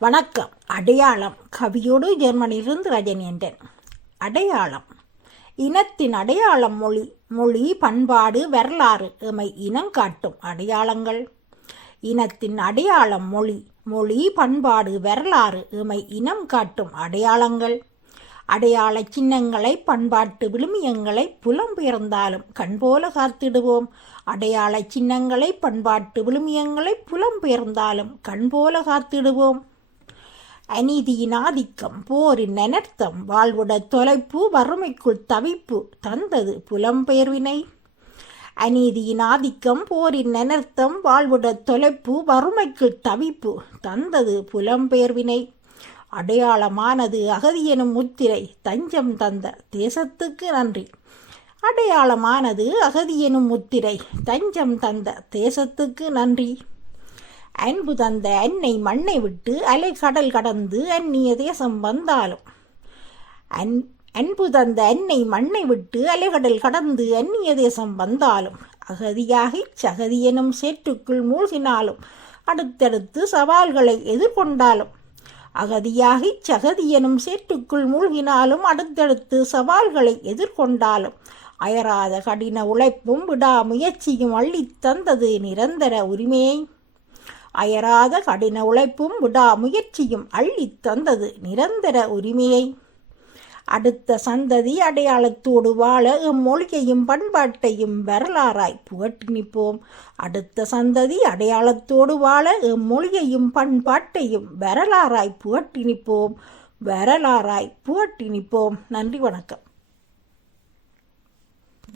வணக்கம். அடையாளம். கவியோடு ஜெர்மனியிலிருந்து ரஜினி என்றேன். அடையாளம். இனத்தின் அடையாளம் மொழி மொழி பண்பாடு வரலாறு எமை இனம் காட்டும் அடையாளங்கள். இனத்தின் அடையாளம் மொழி மொழி பண்பாடு வரலாறு எமை இனம் காட்டும் அடையாளங்கள். அடையாள சின்னங்களை பண்பாட்டு விழுமியங்களை புலம்பெயர்ந்தாலும் கண்போல காத்திடுவோம். அடையாள சின்னங்களை பண்பாட்டு விழுமியங்களை புலம்பெயர்ந்தாலும் கண்போல காத்திடுவோம். அநீதியின் ஆதிக்கம் போரின் அனர்த்தம் வாழ்வுட தொலைப்பு வறுமைக்குள் தவிப்பு தந்தது புலம்பெயர்வினை அநீதியின் ஆதிக்கம் போரின் அனர்த்தம் வாழ்வுட தொலைப்பு வறுமைக்குள் தவிப்பு தந்தது புலம்பெயர்வினை அடையாளமானது அகதி எனும் முத்திரை தஞ்சம் தந்த தேசத்துக்கு நன்றி. அடையாளமானது அகதி எனும் முத்திரை தஞ்சம் தந்த தேசத்துக்கு நன்றி. அன்பு தந்த அன்னை மண்ணை விட்டு அலை கடல் கடந்து அந்நிய தேசம் வந்தாலும். அன் அன்பு தந்த அன்னை மண்ணை விட்டு அலைகடல் கடந்து அந்நிய தேசம் வந்தாலும். அகதியாகி சகதியெனும் சேற்றுக்குள் மூழ்கினாலும். அடுத்தடுத்து சவால்களை எதிர்கொண்டாலும். அகதியாகி சகதியெனும் சேற்றுக்குள் மூழ்கினாலும். அடுத்தடுத்து சவால்களை எதிர்கொண்டாலும். அயராத கடின உழைப்பும் விடாமுயற்சியும் அள்ளித் தந்தது நிரந்தர உரிமையை அயராத கடின உழைப்பும் விடாமுயற்சியும் அள்ளித் தந்தது நிரந்தர உரிமையை. அடுத்த சந்ததி அடையாளத்தோடு வாழ இம்மொழியையும் பண்பாட்டையும் வரலாறாய் புகட்டி நிற்போம். அடுத்த சந்ததி அடையாளத்தோடு வாழ இம்மொழியையும் பண்பாட்டையும் வரலாறாய் புகட்டி நிற்போம். வரலாறாய் புகட்டி நிற்போம். நன்றி வணக்கம்.